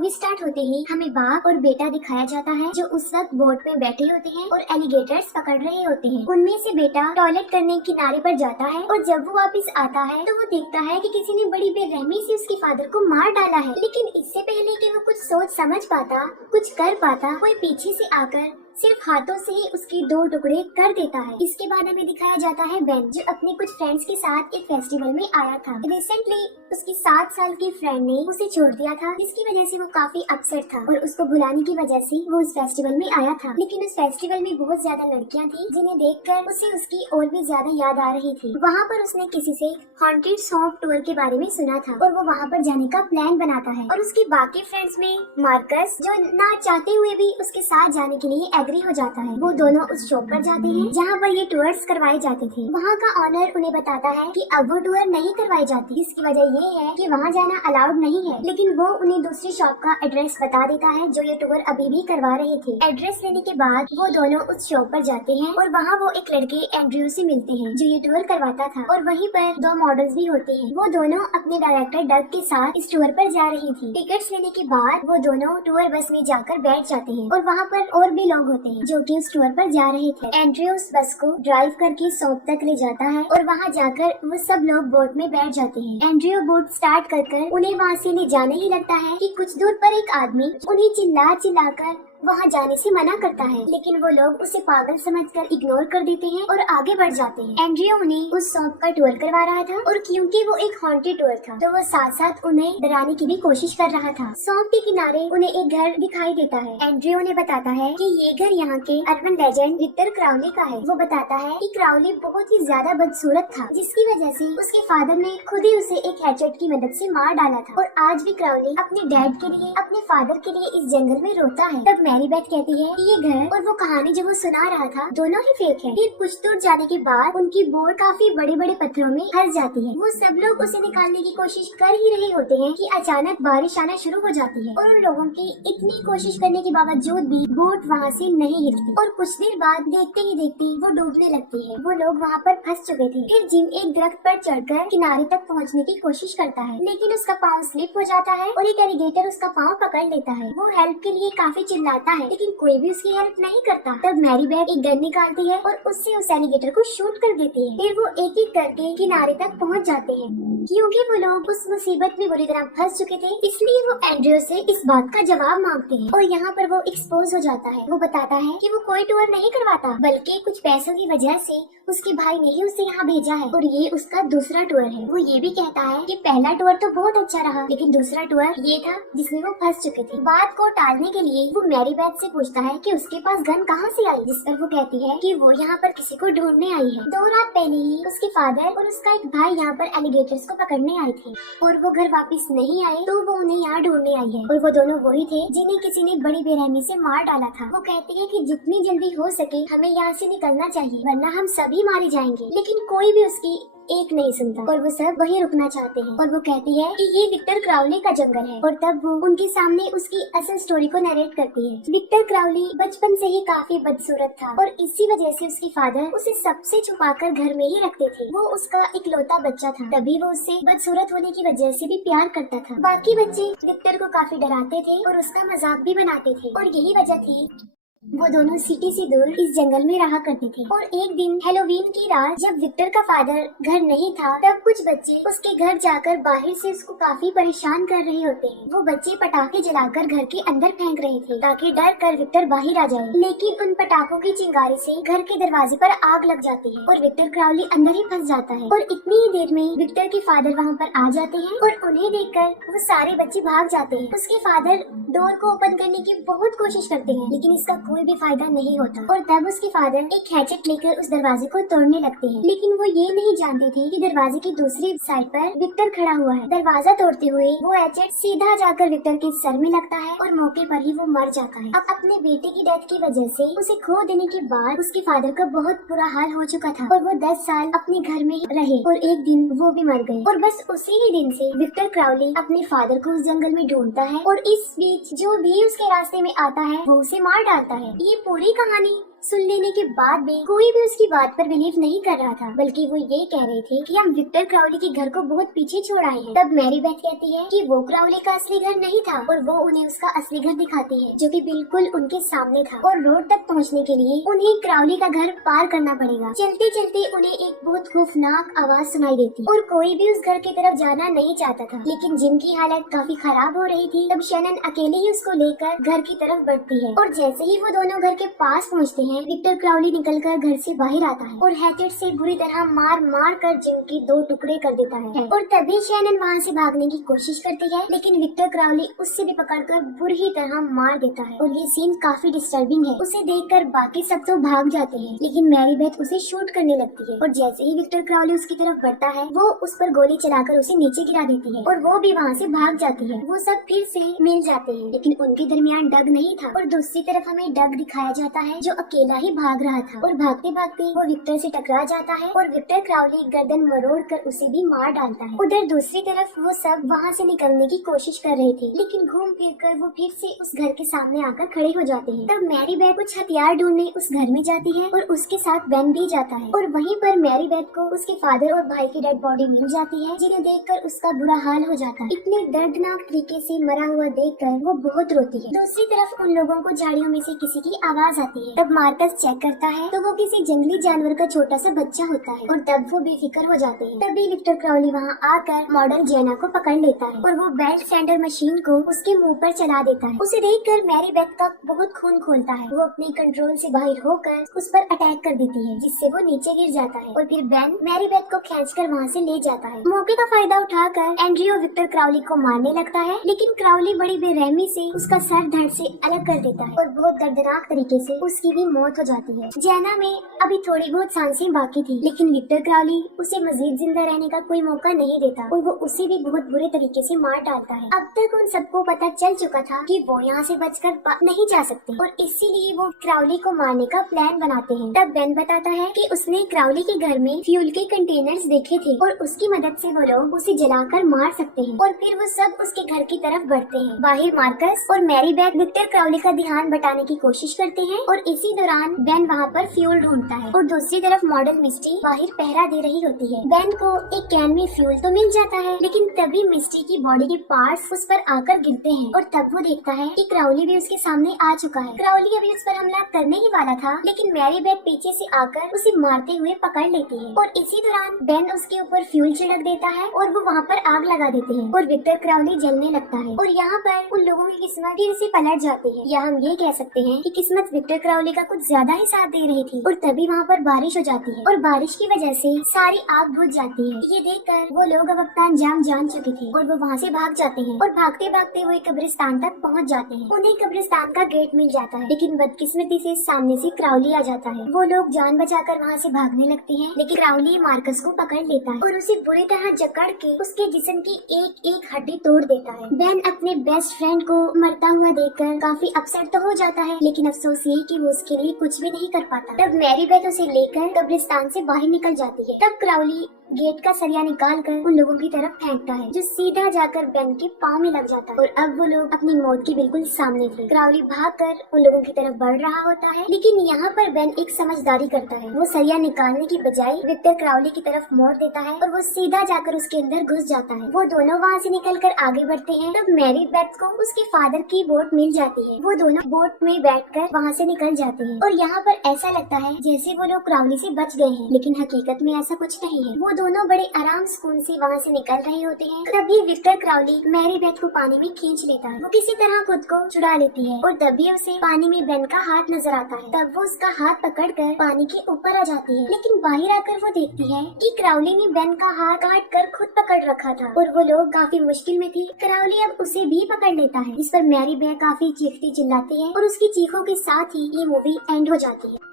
Movie start होते ही हमें बाप और बेटा दिखाया जाता है जो उस वक्त बोट में बैठे होते हैं और एलिगेटर्स पकड़ रहे होते हैं। उनमें से बेटा टॉयलेट करने किनारे पर जाता है और जब वो वापस आता है तो वो देखता है कि किसी ने बड़ी बेरहमी से उसके फादर को मार डाला है। लेकिन इससे पहले कि वो कुछ सोच समझ पाता, कुछ कर पाता, कोई पीछे से आकर सिर्फ हाथों से ही उसके 2 टुकड़े कर देता है। इसके बाद हमें दिखाया जाता है बेन जो अपने कुछ फ्रेंड्स के साथ एक फेस्टिवल में आया था। रिसेंटली उसकी 7 साल की फ्रेंड ने उसे छोड़ दिया था, जिसकी वजह से वो काफी अपसेट था और उसको भुलाने की वजह से वो उस फेस्टिवल में आया था। लेकिन उस फेस्टिवल में बहुत ज्यादा लड़कियां थी जिन्हें देखकर उसे उसकी और भी ज्यादा याद आ रही थी। वहाँ पर उसने किसी से हॉन्टेड स्वैम्प टूर के बारे में सुना था और वो वहाँ पर जाने का प्लान बनाता है। और उसके बाकी फ्रेंड्स में मार्कस जो ना चाहते हुए भी उसके साथ जाने के लिए एग्री हो जाता है। वो दोनों उस शॉप पर जाते हैं जहाँ पर ये टूर्स करवाए जाते थे। वहाँ का ऑनर उन्हें बताता है कि अब वो टूर नहीं करवाई जाती। इसकी वजह ये है कि वहाँ जाना अलाउड नहीं है, लेकिन वो उन्हें दूसरी शॉप का एड्रेस बता देता है जो ये टूर अभी भी करवा रहे थे। एड्रेस लेने के बाद वो दोनों उस शॉप पर जाते हैं और वहाँ वो एक लड़के एंड्रयू से मिलते हैं जो ये टूर करवाता था और वहीं पर 2 मॉडल्स भी होते हैं। वो दोनों अपने डायरेक्टर डग के साथ इस टूर पर जा रही थी। टिकट्स लेने के बाद वो दोनों टूर बस में जाकर बैठ जाते हैं और वहाँ पर और भी लोग होते हैं जो कि उस टूर पर जा रहे थे। एंड्रयू उस बस को ड्राइव करके शॉप तक ले जाता है और वहाँ जाकर वो सब लोग बोट में बैठ जाते हैं। एंड्रयू बोट स्टार्ट कर उन्हें वहाँ से ले जाने ही लगता है कि कुछ दूर पर एक आदमी उन्हें चिल्ला चिल्लाकर वहाँ जाने से मना करता है, लेकिन वो लोग उसे पागल समझकर इग्नोर कर देते हैं और आगे बढ़ जाते हैं। एंड्रयू उन्हें उस शॉप का टूर करवा रहा था और क्योंकि वो एक हॉन्टेड टूर था तो वो साथ साथ उन्हें डराने की भी कोशिश कर रहा था। शॉप के किनारे उन्हें एक घर दिखाई देता है। एंड्रयू उन्हें बताता है कि ये घर यहाँ के अर्बन लेजेंड विक्टर क्राउली का है। वो बताता है कि क्राउली बहुत ही ज्यादा बदसूरत था, जिसकी वजह से उसके फादर ने खुद ही उसे एक हैचेट की मदद से मार डाला था। और आज भी क्राउली अपने डैड के लिए, अपने फादर के लिए इस जंगल में रोता है। तब मैरी बेथ कहती है कि ये घर और वो कहानी जो वो सुना रहा था दोनों ही फेक है। फिर कुछ दूर जाने के बाद उनकी बोट काफी बड़े बड़े पत्थरों में फंस जाती है। वो सब लोग उसे निकालने की कोशिश कर ही रहे होते हैं कि अचानक बारिश आना शुरू हो जाती है और उन लोगों की इतनी कोशिश करने के बावजूद भी बोट वहाँ से नहीं हिलती और कुछ देर बाद देखते ही देखते वो डूबने लगती है। वो लोग वहाँ पर फंस चुके थे। फिर जिम एक दरख्त पर चढ़कर किनारे तक पहुँचने की कोशिश करता है, लेकिन उसका पाँव स्लिप हो जाता है और एक एलिगेटर उसका पाँव पकड़ लेता है। वो हेल्प के लिए काफी चिल्लाता है, लेकिन कोई भी उसकी हेल्प नहीं करता। तब मैरी बेथ एक गन निकालती है और उससे उस एलिगेटर को शूट कर देती है। फिर वो एक एक करके किनारे तक पहुंच जाते हैं। क्योंकि वो लोग उस मुसीबत में बुरी तरह फंस चुके थे, इसलिए वो एंड्रयू से इस बात का जवाब मांगते हैं और यहाँ पर वो एक्सपोज हो जाता है। वो बताता है कि वो कोई टूर नहीं करवाता, बल्कि कुछ पैसों की वजह से उसके भाई ने ही उसे यहाँ भेजा है और ये उसका दूसरा टूर है। वो ये भी कहता है कि पहला टूर तो बहुत अच्छा रहा, लेकिन दूसरा टूर ये था जिसमें वो फंस चुके थे। बात को टालने के लिए वो मैरी बेथ से पूछता है कि उसके पास गन कहाँ से आई, जिस पर वो कहती है कि वो यहाँ पर किसी को ढूंढने आई है। 2 रात पहले ही उसके फादर और उसका एक भाई यहाँ पर एलिगेटर्स को पकड़ने आए थे और वो घर वापस नहीं आए, तो वो उन्हें यहाँ ढूंढने आई है। और वो दोनों वही थे जिन्हें किसी ने बड़ी बेरहमी से मार डाला था। वो कहती है कि जितनी जल्दी हो सके हमें यहाँ से निकलना चाहिए, वरना हम सभी मारे जाएंगे। लेकिन कोई भी उसकी एक नहीं सुनता और वो सब वहीं रुकना चाहते हैं। और वो कहती है कि ये विक्टर क्राउली का जंगल है और तब वो उनके सामने उसकी असल स्टोरी को नरेट करती है। विक्टर क्राउली बचपन से ही काफी बदसूरत था और इसी वजह से उसके फादर उसे सबसे छुपाकर घर में ही रखते थे। वो उसका इकलौता बच्चा था, तभी वो उससे बदसूरत होने की वजह से भी प्यार करता था। बाकी बच्चे विक्टर को काफी डराते थे और उसका मजाक भी बनाते थे और यही वजह थी वो दोनों सिटी से दूर इस जंगल में रहा करते थे। और एक दिन हैलोवीन की रात जब विक्टर का फादर घर नहीं था, तब कुछ बच्चे उसके घर जाकर बाहर से उसको काफी परेशान कर रहे होते हैं। वो बच्चे पटाखे जलाकर घर के अंदर फेंक रहे थे ताकि डर कर विक्टर बाहर आ जाए, लेकिन उन पटाखों की चिंगारी से घर के दरवाजे पर आग लग जाती है और विक्टर क्राउली अंदर ही फंस जाता है। और इतनी ही देर में विक्टर के फादर वहाँ पर आ जाते हैं और उन्हें देखकर वो सारे बच्चे भाग जाते हैं। उसके फादर डोर को ओपन करने की बहुत कोशिश करते हैं, लेकिन इसका कोई भी फायदा नहीं होता। और तब उसके फादर एक हैचेट लेकर उस दरवाजे को तोड़ने लगते हैं, लेकिन वो ये नहीं जानते थे कि दरवाजे की दूसरी साइड पर विक्टर खड़ा हुआ है। दरवाजा तोड़ते हुए वो हैचेट सीधा जाकर विक्टर के सर में लगता है और मौके पर ही वो मर जाता है। अब अपने बेटे की डेथ की वजह से उसे खो देने के बाद उसके फादर का बहुत बुरा हाल हो चुका था और वो 10 साल अपने घर में ही रहे और एक दिन वो भी मर गए। और बस उसी ही दिन से विक्टर क्राउली अपने फादर को उस जंगल में ढूंढता है और इस बीच जो भी उसके रास्ते में आता है वो उसे मार डालता है। ये पूरी कहानी सुन लेने के बाद भी कोई भी उसकी बात पर बिलीव नहीं कर रहा था, बल्कि वो ये कह रहे थे कि हम विक्टर क्राउली के घर को बहुत पीछे छोड़ आए हैं। तब मैरी बेथ कहती है कि वो क्राउली का असली घर नहीं था और वो उन्हें उसका असली घर दिखाती है, जो कि बिल्कुल उनके सामने था। और रोड तक पहुंचने के लिए उन्हें क्राउली का घर पार करना पड़ेगा। चलते चलते उन्हें एक बहुत खौफनाक आवाज सुनाई देती और कोई भी उस घर की तरफ जाना नहीं चाहता था। लेकिन जिम की हालत काफी खराब हो रही थी। तब शैनन अकेले ही उसको लेकर घर की तरफ बढ़ती है और जैसे ही वो दोनों घर के पास पहुंचते हैं, विक्टर क्राउली निकलकर घर से बाहर आता है और हैचेट से बुरी तरह मार मार कर जिम के 2 टुकड़े कर देता है। और तभी शैनन वहाँ से भागने की कोशिश करती है, लेकिन विक्टर क्राउली उससे भी पकड़कर बुरी तरह मार देता है। और ये सीन काफी डिस्टर्बिंग है। उसे देखकर बाकी सब तो भाग जाते हैं, लेकिन मैरी बेथ उसे शूट करने लगती है। और जैसे ही विक्टर क्राउली उसकी तरफ बढ़ता है, वो उस पर गोली चलाकर उसे नीचे गिरा देती है और वो भी वहाँ से भाग जाती है। वो सब फिर से मिल जाते हैं, लेकिन उनके दरमियान डग नहीं था। और दूसरी तरफ हमें डग दिखाया जाता है, जो अकेला ही भाग रहा था। और भागते भागते वो विक्टर से टकरा जाता है और विक्टर क्राउली गर्दन मरोड़ कर उसे भी मार डालता है। उधर दूसरी तरफ वो सब वहाँ से निकलने की कोशिश कर रहे थे, लेकिन घूम फिर कर वो फिर से उस घर के सामने आकर खड़े हो जाते हैं। तब मैरी बेथ कुछ हथियार ढूंढने उस घर में जाती है और उसके साथ बेन भी जाता है। और वहीं पर मैरी बेथ को उसके फादर और भाई की डेड बॉडी मिल जाती है, जिन्हें देखकर उसका बुरा हाल हो जाता है। इतने दर्दनाक तरीके से मरा हुआ देखकर वो बहुत रोती है। दूसरी तरफ उन लोगों को झाड़ियों में से किसी की आवाज आती है। तब मार्कस चेक करता है तो वो किसी जंगली जानवर का छोटा सा बच्चा होता है और तब वो बेफिक्र हो जाते हैं। तभी विक्टर क्राउली वहाँ आकर मॉडल जेना को पकड़ लेता है और वो बेल्ट सेंडर मशीन को उसके मुंह पर चला देता है। उसे देखकर मैरी बेथ का बहुत खून खोलता है। वो अपने कंट्रोल से बाहर होकर उस पर अटैक कर देती है, जिससे वो नीचे गिर जाता है। और फिर बेन मैरी बेथ को खींचकर वहाँ से ले जाता है। मौके का फायदा उठाकर एंड्रयू विक्टर क्राउली को मारने लगता है, लेकिन क्राउली बड़ी बेरहमी से उसका सर धड़ से अलग कर देता है और बहुत दर्दनाक तरीके से उसकी भी मौत हो जाती है। जेना में अभी थोड़ी बहुत सांसें बाकी थी, लेकिन विक्टर क्राउली उसे मजीद जिंदा रहने का कोई मौका नहीं देता और वो उसे भी बहुत बुरे तरीके से मार डालता है। अब तक उन सबको पता चल चुका था कि वो यहाँ से बचकर नहीं जा सकते और इसीलिए वो क्राउली को मारने का प्लान बनाते हैं। तब बेन बताता है कि उसने क्राउली के घर में फ्यूल के कंटेनर्स देखे थे और उसकी मदद से वो लोग उसे जलाकर मार सकते हैं। और फिर वो सब उसके घर की तरफ बढ़ते हैं। बाहर मार्कस और मैरी बेथ विक्टर क्राउली का ध्यान बटाने की कोशिश करते हैं और इसी दौरान बेन वहाँ पर फ्यूल ढूंढता है और दूसरी तरफ मॉडल मिस्टी बाहर पहरा दे रही होती है। बेन को एक कैन में फ्यूल तो मिल जाता है, लेकिन तभी मिस्टी की बॉडी के पार्ट्स उस पर आकर गिरते हैं और तब वो देखता है कि क्राउली भी उसके सामने आ चुका है। क्राउली अभी उस पर हमला करने ही वाला था, लेकिन मैरी बेथ पीछे से आकर उसे मारते हुए पकड़ लेती है और इसी दौरान बेन उसके ऊपर फ्यूल छिड़क देता है और वो वहाँ पर आग लगा देते हैं और विक्टर क्राउली जलने लगता है। और यहाँ पर उन लोगों की किस्मत फिर से पलट जाती है, या हम ये कह सकते हैं कि किस्मत विक्टर क्राउली का कुछ ज्यादा ही साथ दे रही थी। और तभी वहाँ पर बारिश हो जाती है और बारिश की वजह से सारी आग बुझ जाती है। ये देखकर वो लोग अब अपना अंजाम जान चुके थे और वो वहाँ से भाग जाते हैं और भागते भागते वो एक कब्रिस्तान तक पहुँच जाते हैं। उन्हें कब्रिस्तान का गेट मिल जाता है, लेकिन बदकिस्मती से सामने से क्राउली आ जाता है। वो लोग जान बचाकर वहाँ से भागने लगते हैं, लेकिन क्राउली मार्कस को पकड़ लेता है और उसे बुरी तरह जकड़ के उसके जिस्म की एक एक हड्डी तोड़ देता है। बेन अपने बेस्ट फ्रेंड को मरता हुआ देखकर काफी अपसेट तो हो जाता है, लेकिन अफसोस ये कि वो उसके लिए कुछ भी नहीं कर पाता। तब मैरी बेथ उसे लेकर कब्रिस्तान से बाहर निकल जाती है। तब क्राउली गेट का सरिया निकाल कर उन लोगों की तरफ फेंकता है, जो सीधा जाकर बेन के पाँव में लग जाता है। और अब वो लोग अपनी मौत के बिल्कुल सामने थे। क्राउली भागकर उन लोगों की तरफ बढ़ रहा होता है, लेकिन यहाँ पर बेन एक समझदारी करता है। वो सरिया निकालने की बजाय विक्टर क्राउली की तरफ मोड़ देता है और वो सीधा जाकर उसके अंदर घुस जाता है। वो दोनों वहाँ से निकलकर आगे बढ़ते हैं। तब मैरी बेथ को उसके फादर की बोट मिल जाती है। वो दोनों बोट में बैठकर वहाँ से निकल जाते हैं और यहाँ पर ऐसा लगता है जैसे वो लोग क्राउली से बच गए हैं, लेकिन हकीकत में ऐसा कुछ नहीं है। वो दोनों बड़े आराम सुकून से वहाँ से निकल रहे होते हैं। तभी विक्टर क्राउली मैरी बेथ को पानी में खींच लेता है। वो किसी तरह खुद को छुड़ा लेती है और तभी उसे पानी में बेन का हाथ नजर आता है। तब वो उसका हाथ पकड़कर पानी के ऊपर आ जाती है, लेकिन बाहर आकर वो देखती है कि क्राउली ने बेन का हाथ काट कर खुद पकड़ रखा था और वो लोग काफी मुश्किल में थी। क्राउली अब उसे भी पकड़ लेता है, जिस पर मैरी बेथ काफी चीखती चिल्लाती है और उसकी चीखों के साथ ही ये मूवी एंड हो जाती है।